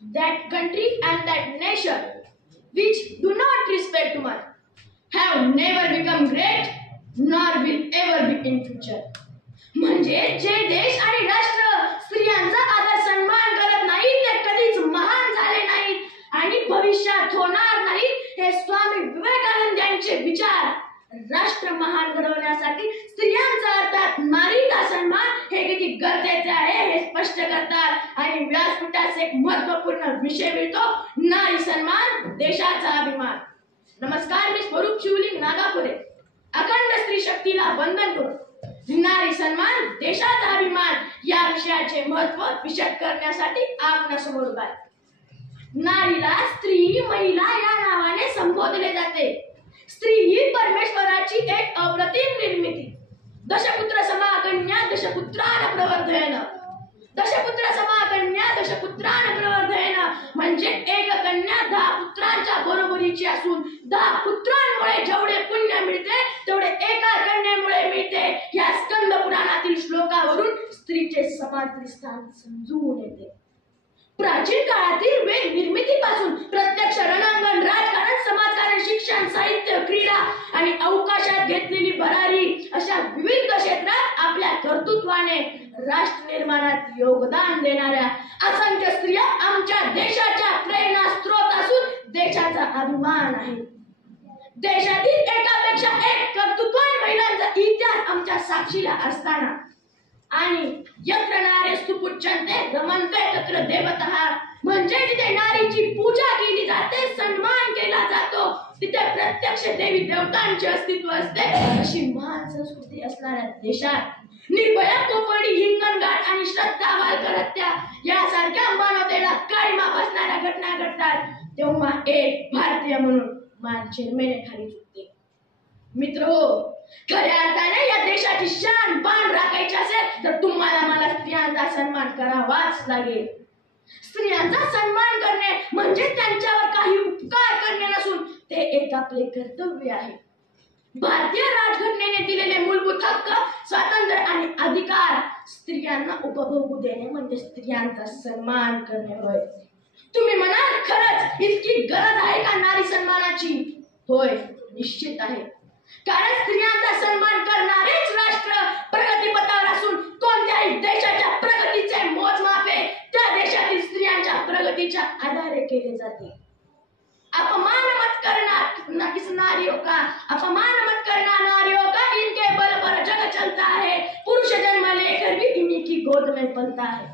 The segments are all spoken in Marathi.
That country and that nation which do not respect women have never become great nor will ever be in future. म्हणजे जे देश आणि राष्ट्र स्त्रियांचा आदर सन्मान करत नाही ते कधीच महान झाले नाहीत आणि भविष्यात होणार नाहीत. हे स्वामी विवेकानंद यांचे विचार राष्ट्र महान घडवण्यासाठी स्त्रियांचा अर्थात नारीचा सन्मान हे किती गरजेचे आहे हे स्पष्ट करतात. आणि व्यासपीठाचा एक महत्त्वपूर्ण विषय मिळतो, नारी सन्मान देशाचा अभिमान. नमस्कार, मी स्वरूप शिवलिंग नागापुरे. अखंड स्त्री शक्तीला वंदन करू. नारी सन्मान देशाचा अभिमान या विषयाचे महत्त्व विशद करण्यासाठी आपणासमोर उभा आहे. नारीला स्त्री महिला या नावाने संबोधले जाते. स्त्री ही परमेश्वराची एक अप्रतिम निर्मिती. दशपुत्र समाकन्या दशपुत्रान प्रवर्धयन. दशपुत्र समाकन्या दशपुत्रान प्रवर्धयन म्हणजे एक कन्या 10 पुत्रांच्या बरोबरीची असून 10 पुत्रांमुळे जेवढे पुण्य मिळते तेवढे एका कन्येमुळे मिळते. या स्कंद पुराणातील श्लोकावरून स्त्रीचे समांतर स्थान समजून येते. प्राचीन काळातील वेद निर्मितीपासून प्रत्यक्ष रणांगण, राजकारण, समाजकारण, शिक्षण, साहित्य, क्रीडा आणि अवकाशात घेतलेली भरारी अशा विविध क्षेत्रात आपल्या कर्तृत्वाने राष्ट्र निर्माणात योगदान देणाऱ्या असंख्य स्त्रिया आमच्या देशाच्या प्रेरणा स्रोत असून देशाचा अभिमान आहे. देशातील एकापेक्षा एक कर्तृत्ववान महिलांचा इतिहास आमच्या साक्षीला असताना आणि यत्र नारेस्तु पूज्यन्ते रमन्ते तत्र देवतः म्हणजे जिथे नारीची पूजा केली जाते, सन्मान केला जातो, तिथे प्रत्यक्ष देवी देवतांचे अस्तित्व असते. अशी महान संस्कृती असणाऱ्या देशात निर्भया, कोपर्डी, हिंगणघाट आणि श्रद्धा वालकर हत्या यासारख्या मानवतेला काळीमा बसणाऱ्या घटना घडतात तेव्हा एक भारतीय म्हणून मान चिरमेने खाली झुकते. मित्रहो, खऱ्या अर्थाने या देशाची शान बाण राखायची असेल तर तुम्हाला मला स्त्रियांचा सन्मान करावाच लागेल. स्त्रियांचा सन्मान करणे म्हणजे त्यांच्यावर काही उपकार करणे नसून ते एक आपले कर्तव्य आहे. भारतीय राजघटनेने दिलेले मूलभूत हक्क, स्वातंत्र्य आणि अधिकार स्त्रियांना उपभोगू देणे म्हणजे स्त्रियांचा सन्मान करणे होय. तुम्ही म्हणाल, खरंच इतकी गरज आहे का नारी सन्मानाची? होय, निश्चित आहे. कारण स्त्रियांचा सन्मान करणारेच राष्ट्र प्रगतीपथावर असून कोणत्याही देशाच्या प्रगतीचे मोजमाप त्या देशातील स्त्रियांच्या प्रगतीच्या आधारे केले जाते. अपमान मत करना किस नारियों का, अपमान मत करना नारियों का, इनके बल पर जग चलता है, पुरुष जन्म लेकर भी इन्हीं की गोद में पलता है.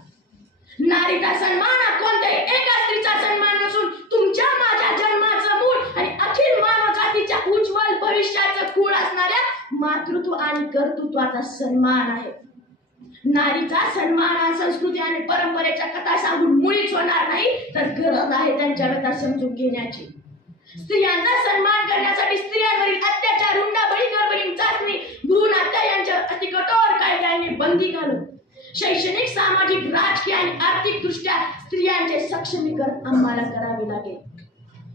नारीचा सन्मान हा कोणत्याही एका स्त्रीचा सन्मान नसून तुमच्या माझ्या जन्माचं मूळ आणि अखिल मानव जातीच्या उज्ज्वल भविष्याचं खूळ असणाऱ्या मातृत्व आणि कर्तृत्वाचा सन्मान आहे. नारीचा सन्मान हा संस्कृती आणि परंपरेच्या कथा सांगून मुळीच होणार नाही, तर गरज आहे त्यांच्या व्यथा समजून घेण्याची. स्त्रियांचा सन्मान करण्यासाठी स्त्रियांवरील अत्याचार, हुंडाबळी, गर्भहीन चाचणी, भ्रूण हत्या यांच्यावर अतिकठोर कायद्याने बंदी घालून शैक्षणिक, सामाजिक, राजकीय आणि आर्थिक दृष्ट्या स्त्रियांचे सक्षमीकरण आम्हाला करावे लागेल.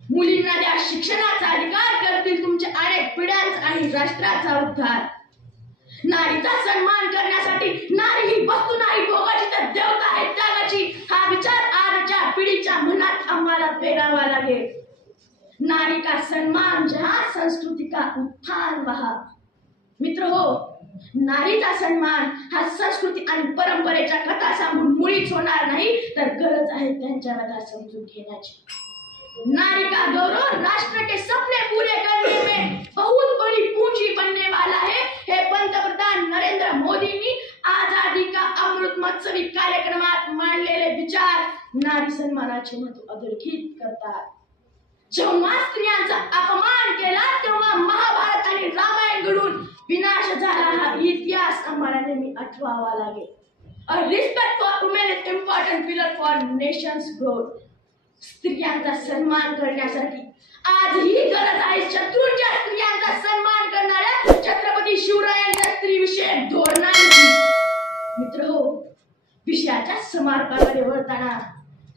मुलींना द्या शिक्षणाचा अधिकार, करतील तुमचे अनेक पिढ्यांचा आणि राष्ट्राचा उद्धार. नारीचा सन्मान करण्यासाठी नारी ही वस्तू नाही भोगाची तर देवता आहे त्यागाची हा विचार आजच्या पिढीच्या मनात आम्हाला पेरावा लागेल. नारी का सन्मान जहां संस्कृती का उत्थान वहां. मित्र हो, नारीचा सन्मान हा संस्कृती आणि परंपरेच्या कथा सांगून मुळीच होणार नाही, तर गरज आहे त्यांच्या व्यथा समजून घेण्याची. नारी का गौरव राष्ट्र के सपने पूरे करने में बहुत बड़ी पूंजी बनने वाला है. हे पंतप्रधान नरेंद्र मोदींनी आजादी का अमृत महोत्सवी कार्यक्रमात मांडलेले विचार नारी सन्मानाचे महत्त्व अधोरेखित करतात. जेव्हा स्त्रियांचा अपमान केला तेव्हा महाभारत आणि रामायण घडून विनाश झाला हा इतिहास आम्हाला नेहमी आठवावा लागेल. A respect for women is important pillar for nation's growth. स्त्रियांचा सन्मान करण्यासाठी आजही गरज आहे शत्रूंच्या स्त्रियांचा सन्मान करणाऱ्या छत्रपती शिवरायांच्या स्त्रीविषयक धोरणांची. मित्र हो, विषयाच्या समार्पणाकडे वळताना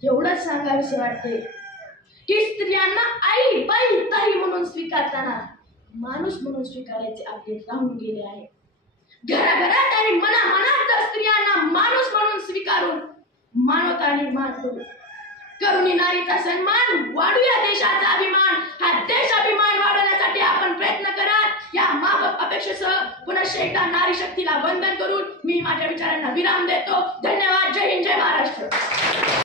एवढंच सांगावेसे वाटते की स्त्रियांना आई, बाई, ताई म्हणून स्वीकारताना माणूस म्हणून स्वीकारायचे आपले राहून गेले आहे. घराघरात आणि मनामनात स्त्रियांना माणूस म्हणून स्वीकारून मानवता निर्माण करू. करुणी नारीचा सन्मान, वाढूया देशाचा अभिमान. हा देश अभिमान वाढवण्यासाठी आपण प्रयत्न करा. या माफक अपेक्षेसह पुनश्च एकदा नारी शक्तीला वंदन करून मी माझ्या विचारांना विराम देतो. धन्यवाद. जय हिंद, जय महाराष्ट्र.